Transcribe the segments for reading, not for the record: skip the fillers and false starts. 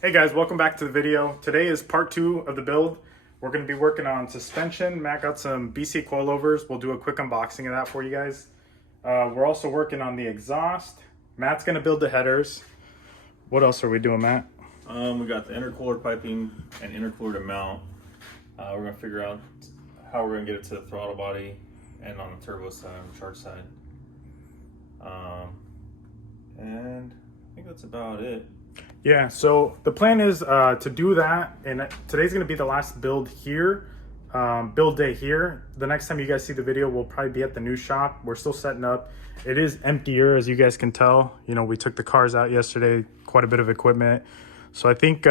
Hey guys, welcome back to the video. Today is part 2 of the build. We're going to be working on suspension. Matt got some BC coilovers. We'll do a quick unboxing of that for you guys. We're also working on the exhaust. Matt's going to build the headers. What else are we doing, Matt? We got the intercooler piping and intercooler to mount. We're going to figure out how we're going to get it to the throttle body and on the turbo side, on the charge side. And I think that's about it. Yeah, so the plan is to do that, and today's going to be the last build here, build day here. The next time you guys see the video, we'll probably be at the new shop. We're still setting up. It is emptier, as you guys can tell. You know, we took the cars out yesterday, quite a bit of equipment. So I think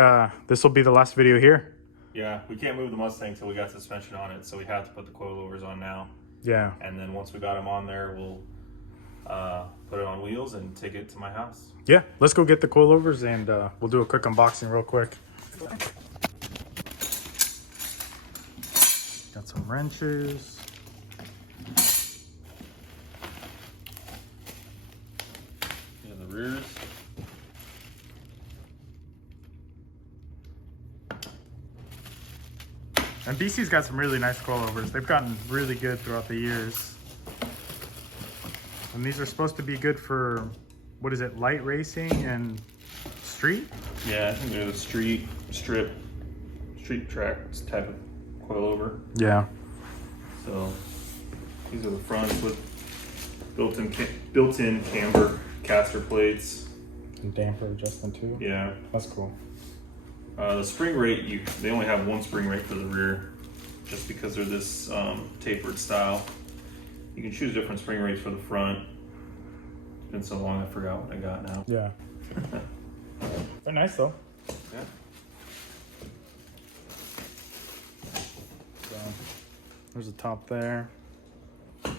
this will be the last video here. Yeah, we can't move the Mustang until we got suspension on it, so we have to put the coilovers on now. Yeah. And then once we got them on there, we'll put it on wheels and take it to my house. Yeah, let's go get the coilovers and we'll do a quick unboxing real quick. Got some wrenches. Yeah, the rears. And BC's got some really nice coilovers. They've gotten really good throughout the years. And these are supposed to be good for, what is it, light racing and street? Yeah, I think they're the street track type of coilover. Yeah. So these are the fronts with built-in camber caster plates. And damper adjustment too. Yeah. That's cool. The spring rate, they only have one spring rate for the rear, just because they're this tapered style. You can choose different spring rates for the front. It's been so long I forgot what I got now. Yeah. They're nice though. Yeah. So there's a top there. You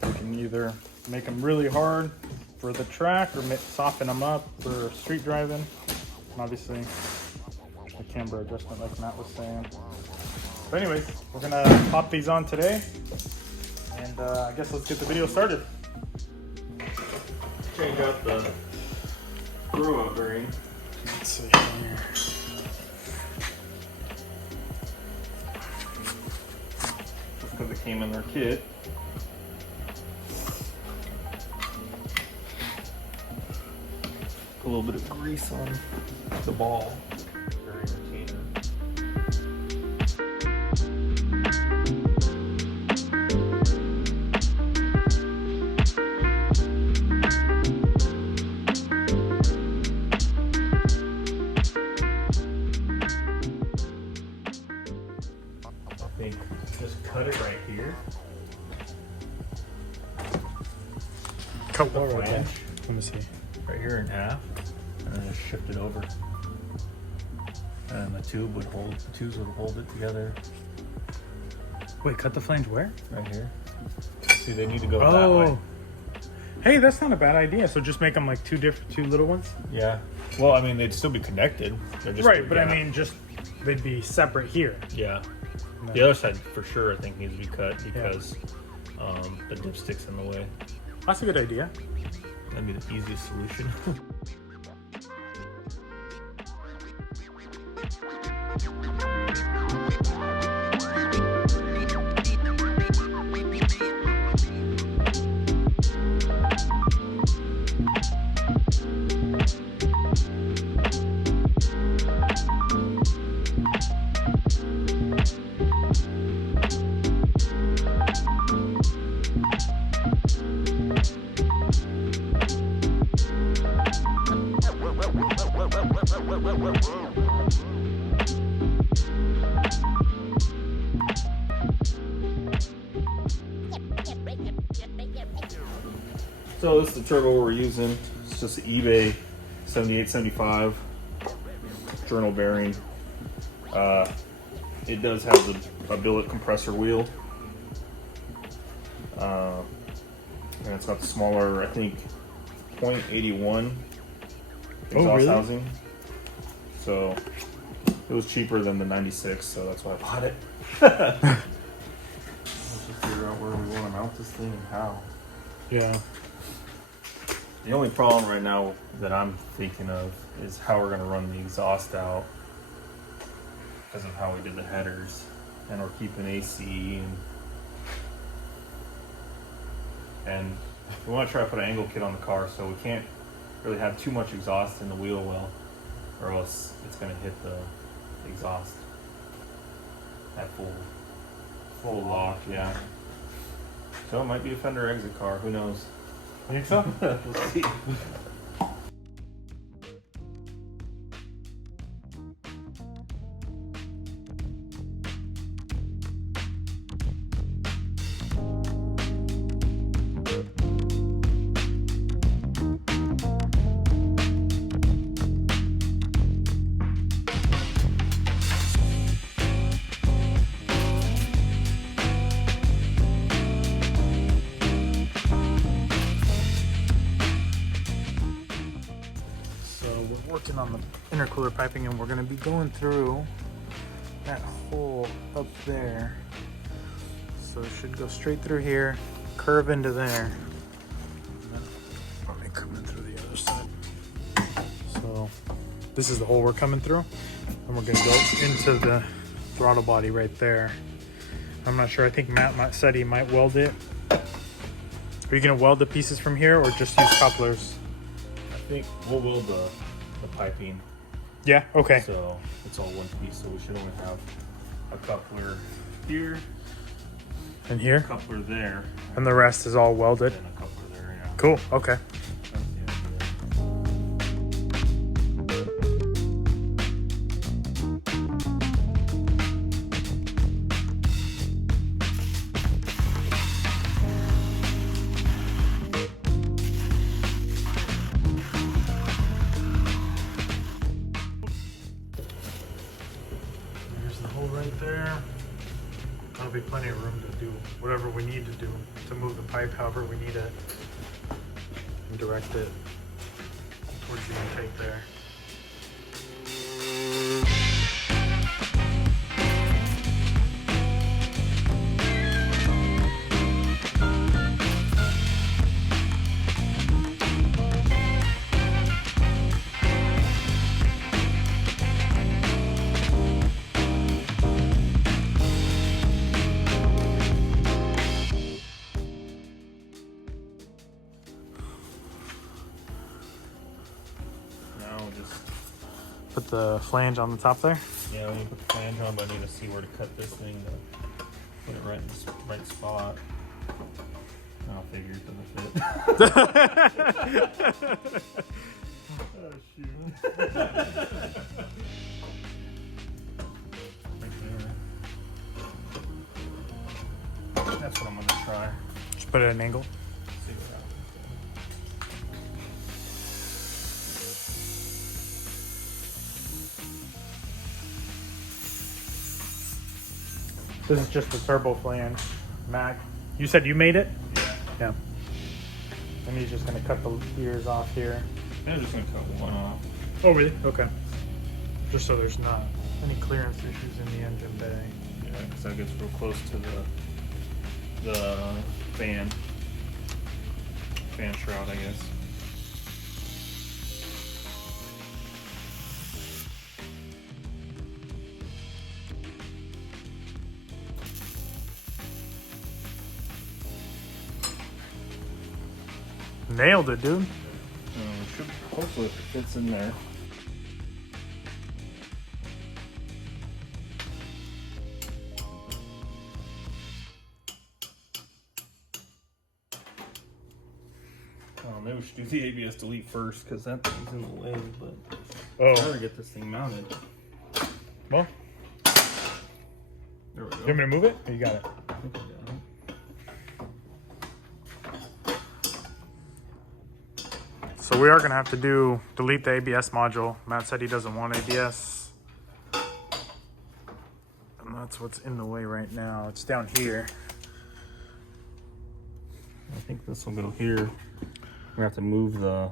can either make them really hard for the track or soften them up for street driving. And obviously the camber adjustment like Matt was saying. But anyways, we're gonna pop these on today. And I guess let's get the video started. Change out the grow-out bearing. Let's see here. Just because it came in their kit. A little bit of grease on the ball. Bearing retainer. Just cut it right here. Cut the what right there? flange. Let me see. Right here in half, and then just shift it over. And the tubes would hold it together. Wait, cut the flange where? Right here. See, they need to go that way. Hey, that's not a bad idea. So just make them like two little ones? Yeah. Well, I mean, they'd still be connected. They're just Right, but I mean, just they'd be separate here. Yeah. No. The other side for sure I think needs to be cut because the dipstick's in the way. That's a good idea. That'd be the easiest solution. So this is the turbo we're using. It's just the eBay 7875 journal bearing. It does have a billet compressor wheel. And it's got the smaller, I think, .81 exhaust housing. So it was cheaper than the 96, so that's why I bought it. Let's just figure out where we want to mount this thing and how. Yeah. The only problem right now that I'm thinking of is how we're gonna run the exhaust out because of how we did the headers, and we're keeping AC and we want to try to put an angle kit on the car, so we can't really have too much exhaust in the wheel well, or else it's gonna hit the exhaust at full lock. Yeah. So it might be a fender exit car. Who knows? You think so? We'll see. Working on the intercooler piping, and we're going to be going through that hole up there, so it should go straight through here, curve into there, and then probably coming through the other side. So this is the hole we're coming through, and we're going to go into the throttle body right there. I'm not sure. I think Matt said he might weld it. Are you going to weld the pieces from here or just use couplers? I think we'll weld the piping. Yeah, okay. So it's all one piece, so we should only have a coupler here, And here? a coupler there, And the rest is all welded? and a coupler there, yeah. Cool, okay. That's the idea. There's the hole right there. That'll be plenty of room to do whatever we need to do to move the pipe however we need it, and direct it towards the intake there. Put the flange on the top there. Yeah, we need to put the flange on, but I need to see where to cut this thing to put it right in the right spot. I'll figure it doesn't fit. Oh, shoot. Right there. That's what I'm gonna try. Just put it at an angle. See what happens. This is just the turbo flange, Mac. You said you made it? Yeah. Yeah. And he's just gonna cut the ears off here. I'm just gonna cut one off. Oh, really? Okay. Just so there's not any clearance issues in the engine bay. Yeah, because that gets real close to the fan shroud, I guess. Nailed it, dude. Should, hopefully if it fits in there. Maybe we should do the ABS delete first because that thing's in the way, but Oh. I gotta get this thing mounted. Well, There we go. you want me to move it? Or you got it? I think I got it. So we are gonna have to delete the ABS module. Matt said he doesn't want ABS. And that's what's in the way right now. It's down here. I think this will go here. We have to move the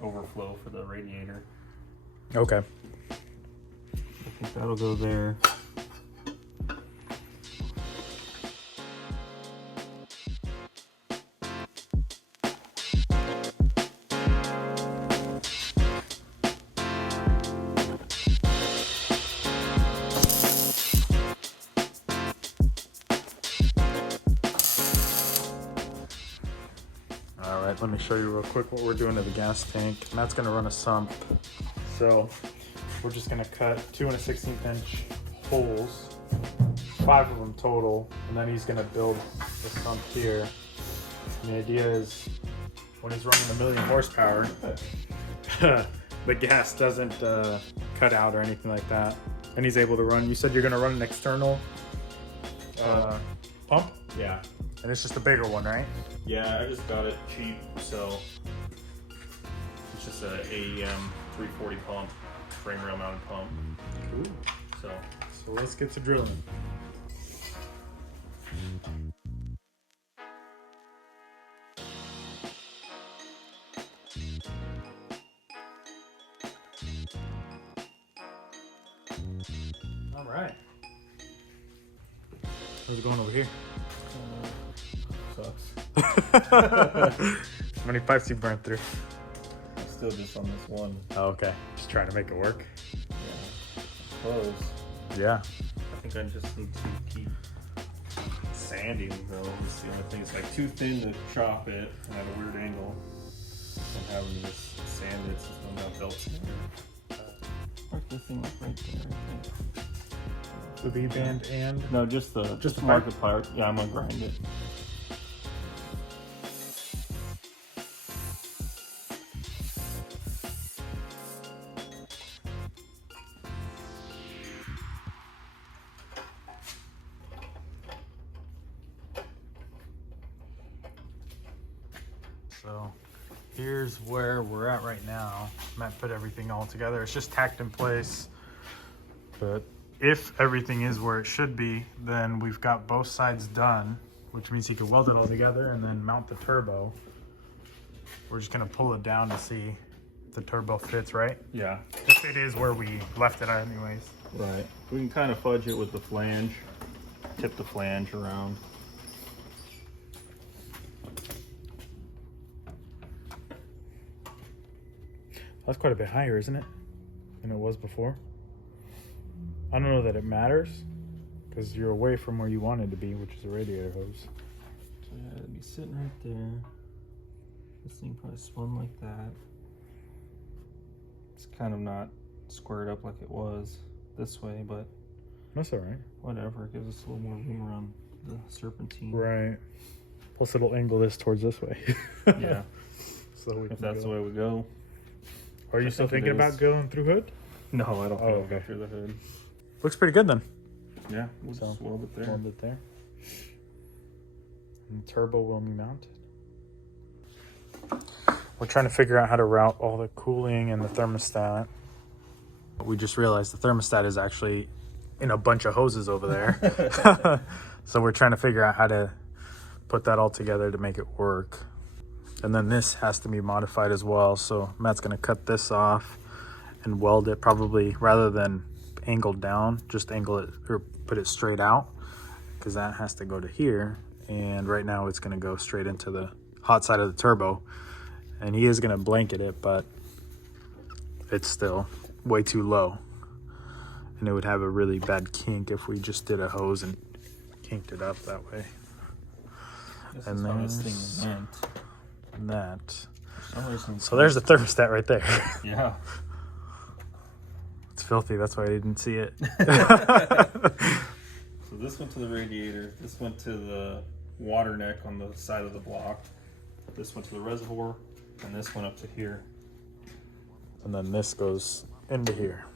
overflow for the radiator. Okay. I think that'll go there. right, let me show you real quick what we're doing to the gas tank. Matt's gonna run a sump. So we're just gonna cut 2 1/16 inch holes, 5 of them total, and then he's gonna build the sump here. And the idea is when he's running 1,000,000 horsepower, the gas doesn't cut out or anything like that. And he's able to run, you said you're gonna run an external pump? Yeah. And it's just a bigger one, right? Yeah, I just got it cheap, so it's just a AEM 340 pump, frame rail mounted pump. Cool. So let's get to drilling. All right. How's it going over here? Sucks. How many pipes you burned through? I'm still just on this one. Oh, okay. Just trying to make it work. Yeah. Close. Yeah. I think I just need to keep sanding though. That's the only thing. It's like too thin to chop it at a weird angle. I'm having to just sand it since I'm not belts in there. Mark the thing like right there, I think. The V-band and? No, just the market part. Yeah, I'm gonna grind it. So here's where we're at right now. Matt put everything all together. It's just tacked in place. But if everything is where it should be, then we've got both sides done, which means he can weld it all together and then mount the turbo. We're just gonna pull it down to see if the turbo fits, right? Yeah. If it is where we left it anyways. Right. We can kind of fudge it with the flange. Tip the flange around. That's quite a bit higher, isn't it, than it was before? I don't know that it matters, because you're away from where you wanted to be, which is a radiator hose. So yeah, it'd be sitting right there. This thing probably spun like that. It's kind of not squared up like it was this way, but That's all right. whatever. It gives us a little more room around the serpentine. Right. Plus it'll angle this towards this way. Yeah. So we If that's the way we go. Are you still thinking about going through hood? No, I don't think I'll go okay. through the hood. Looks pretty good then. Yeah, we'll just weld it there. Weld it there. And the turbo will be mounted. We're trying to figure out how to route all the cooling and the thermostat. We just realized the thermostat is actually in a bunch of hoses over there. So we're trying to figure out how to put that all together to make it work. And then this has to be modified as well. So Matt's gonna cut this off and weld it, probably rather than angled down, just angle it or put it straight out, because that has to go to here. And right now it's gonna go straight into the hot side of the turbo. And he is gonna blanket it, but it's still way too low. And it would have a really bad kink if we just did a hose and kinked it up that way. This And is how this thing there's- is meant. And that. For some reason, So there's the thermostat right there. yeah. It's filthy, that's why I didn't see it. So this went to the radiator. This went to the water neck on the side of the block. This went to the reservoir, and this went up to here. And then this goes into here.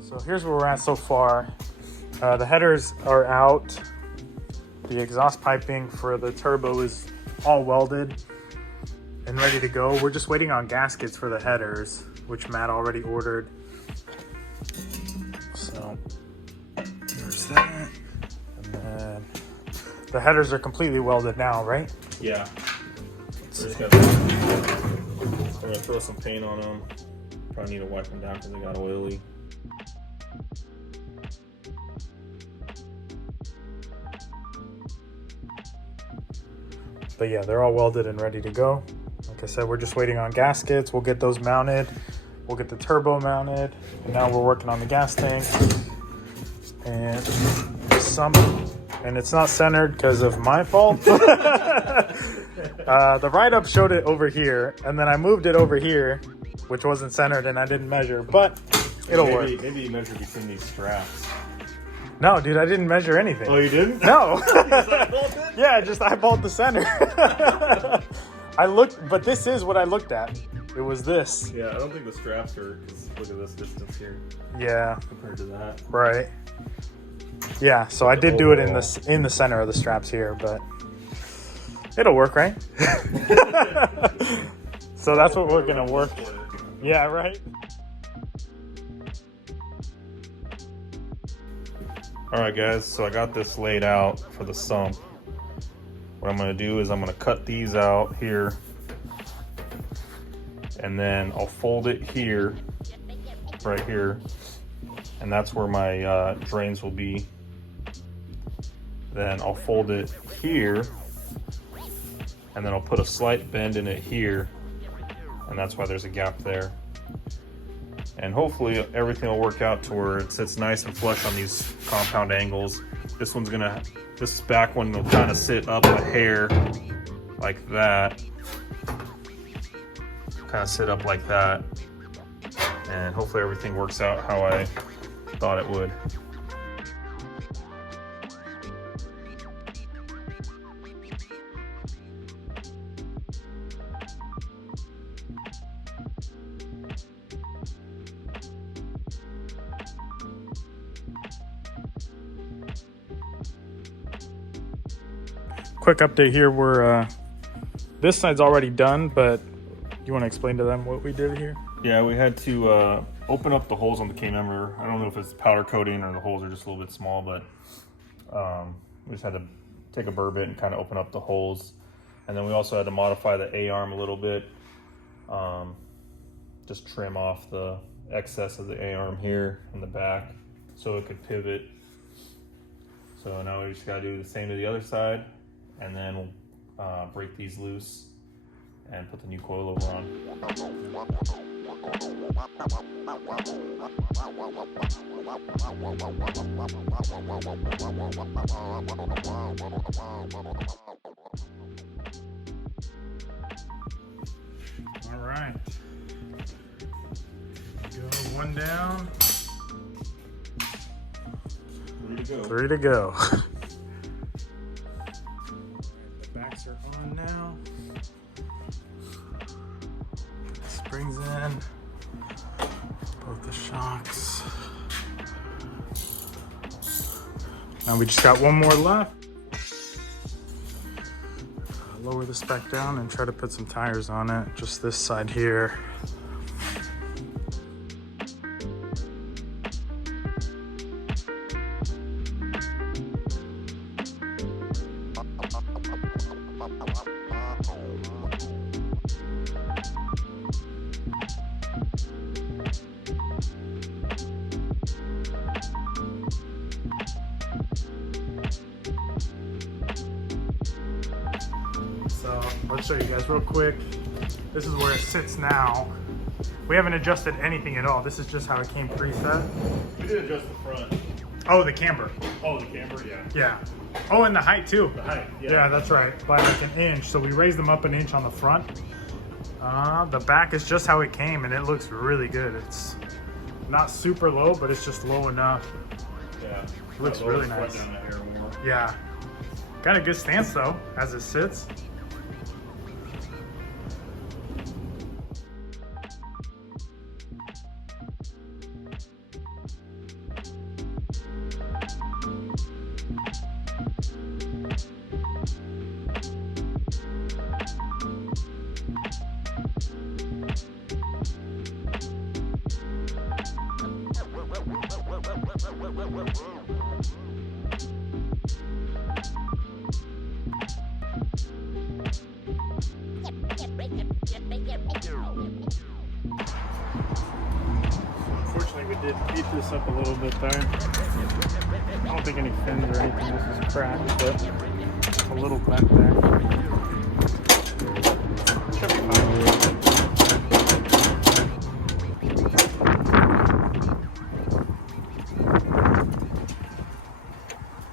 So here's where we're at so far. The headers are out. The exhaust piping for the turbo is all welded and ready to go. We're just waiting on gaskets for the headers, which Matt already ordered. So there's that. And then the headers are completely welded now, right? Yeah. Let's see. We're gonna throw some paint on them. Probably need to wipe them down because they got oily. But yeah, they're all welded and ready to go. Like I said, we're just waiting on gaskets. We'll get those mounted. We'll get the turbo mounted. And now we're working on the gas tank. And it's not centered because of my fault. The write-up showed it over here, and then I moved it over here, which wasn't centered, and I didn't measure, but it'll work. Maybe you measure between these straps. No, dude, I didn't measure anything. Oh, you didn't? No. Yeah, just eyeballed the center. I looked, but this is what I looked at. It was this. Yeah, I don't think the straps are, because look at this distance here. Yeah. Compared to that. Right. Yeah, so I did do it in the center of the straps here, but it'll work, right? So that's what we're gonna work. Yeah, right. All right, guys, so I got this laid out for the sump. What I'm gonna do is I'm gonna cut these out here, and then I'll fold it here, right here, and that's where my drains will be. Then I'll fold it here, and then I'll put a slight bend in it here, and that's why there's a gap there. And hopefully everything will work out to where it sits nice and flush on these compound angles. This back one will kind of sit up a hair like that. Kind of sit up like that. And hopefully everything works out how I thought it would. Quick update here. We're this side's already done, but you want to explain to them what we did here? Yeah, we had to open up the holes on the K-member. I don't know if it's powder coating or the holes are just a little bit small, but we just had to take a burr bit and kind of open up the holes. And then we also had to modify the A-arm a little bit. Just trim off the excess of the A-arm here in the back so it could pivot. So now we just got to do the same to the other side, and then we'll break these loose and put the new coilover on. All right. Go one down. 3 to go. 3 to go. The backs are on now. Put the springs in. Both the shocks. Now we just got one more left. Lower this back down and try to put some tires on it. Just this side here. So let's show you guys real quick. This is where it sits now. We haven't adjusted anything at all. This is just how it came preset. We did adjust the front. Oh, the camber. Oh, the camber, yeah. Yeah. Oh, and the height too. The height, yeah. Yeah, that's right. By like an inch. So we raised them up an inch on the front. The back is just how it came, and it looks really good. It's not super low, but it's just low enough. Yeah. It looks really nice. Down that hair more. Yeah. Got a good stance though, as it sits. we did beat this up a little bit there. I don't think any fins or anything else is cracked, but it's a little bent there. Should be fine.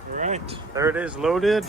All right, there it is loaded.